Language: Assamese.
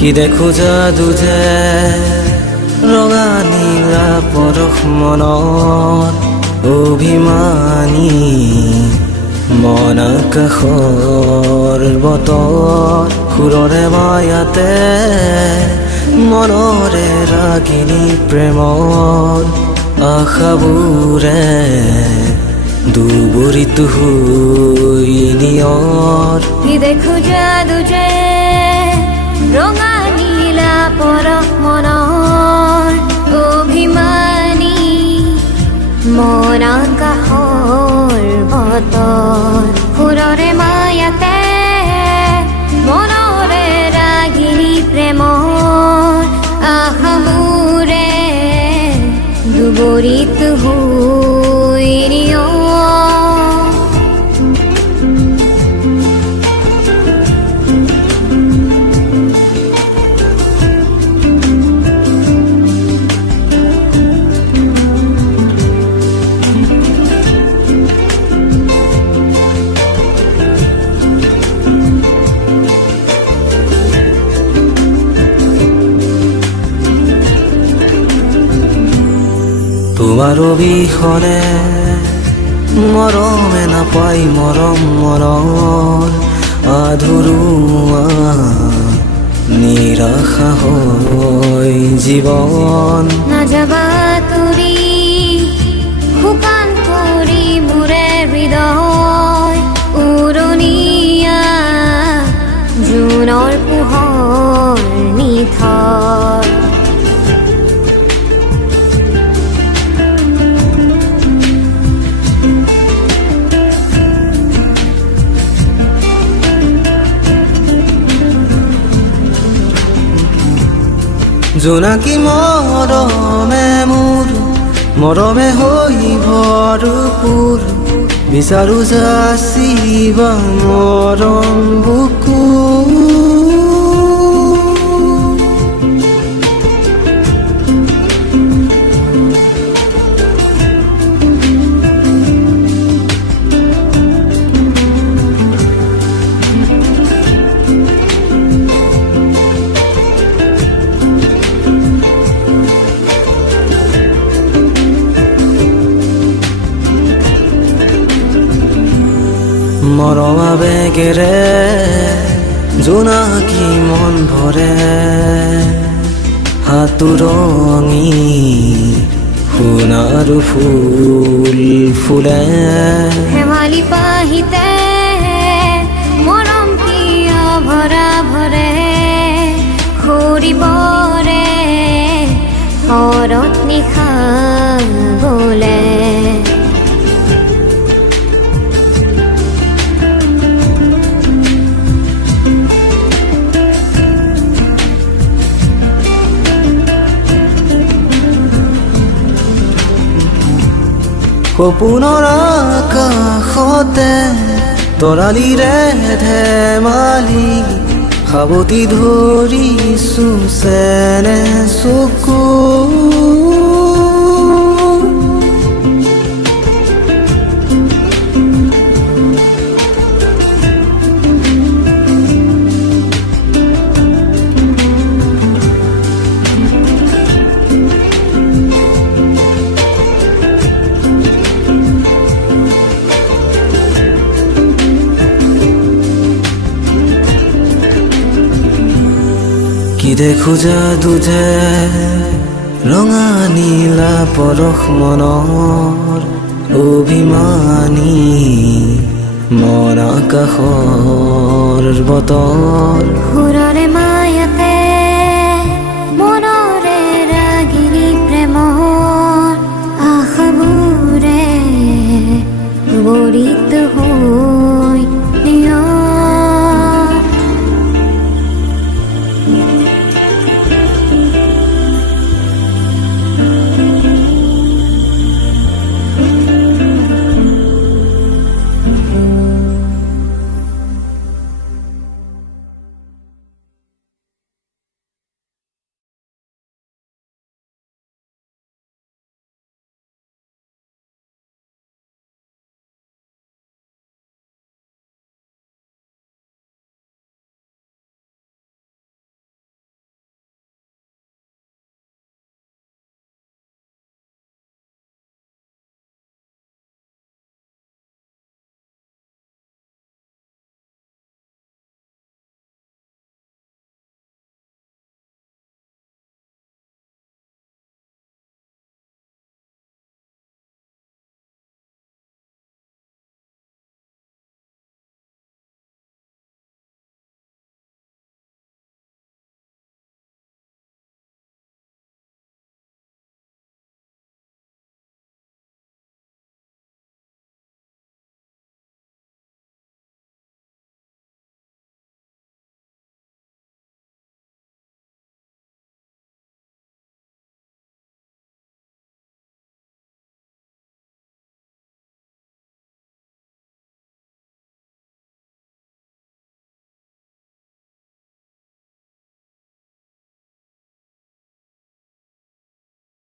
কি দেখো যাদু যে ৰঙা নীলা পৰশ মনত অভিমানী মন আকাশৰ বতৰ সুৰৰে মায়াতে মনৰে ৰাগিনী প্ৰেমৰ আশাবোৰে দুবৰিত হৈ নিয়ৰ কি দেখো যাদু যে ৰঙা নীলা পৰশ মনৰ অভিমানী মন আকাশৰ বতৰ সুৰৰে মায়াতে মনৰে ৰাগিনী প্ৰেমৰ আশাবোৰে দুবৰিত হৈ নিয়ৰ তোমাৰ অবিহনে মৰমে নাপাই মৰম মনৰ আধৰুৱা নিৰাশা হয় জীৱন নাযাবা তুৰি শুকান কৰি মোৰে হৃদয় উৰণীয়া জোনৰ পোহৰ নিথৰ জোনাকী মৰমে মোৰ মৰমে হৈ ভৰপূৰ বিচাৰো যাচিবা মৰম বুকু মৰম আবেগেৰে জোনাকী মন ভৰে হাতুৰঙি সোণাৰু ফুল ফুলে হেমালি পাহিতে মৰম কিয় ভৰা ভৰে সৰিবৰে শৰত নিশা গলে সপোনৰ আকাশতে তৰালিৰে ধেমালি সাৱটি ধৰিছো চেনে চকু কি দেখো যাদু যে ৰঙা নীলা পৰশ মনৰ অভিমানী মন আকাশৰ বতৰ সুৰৰে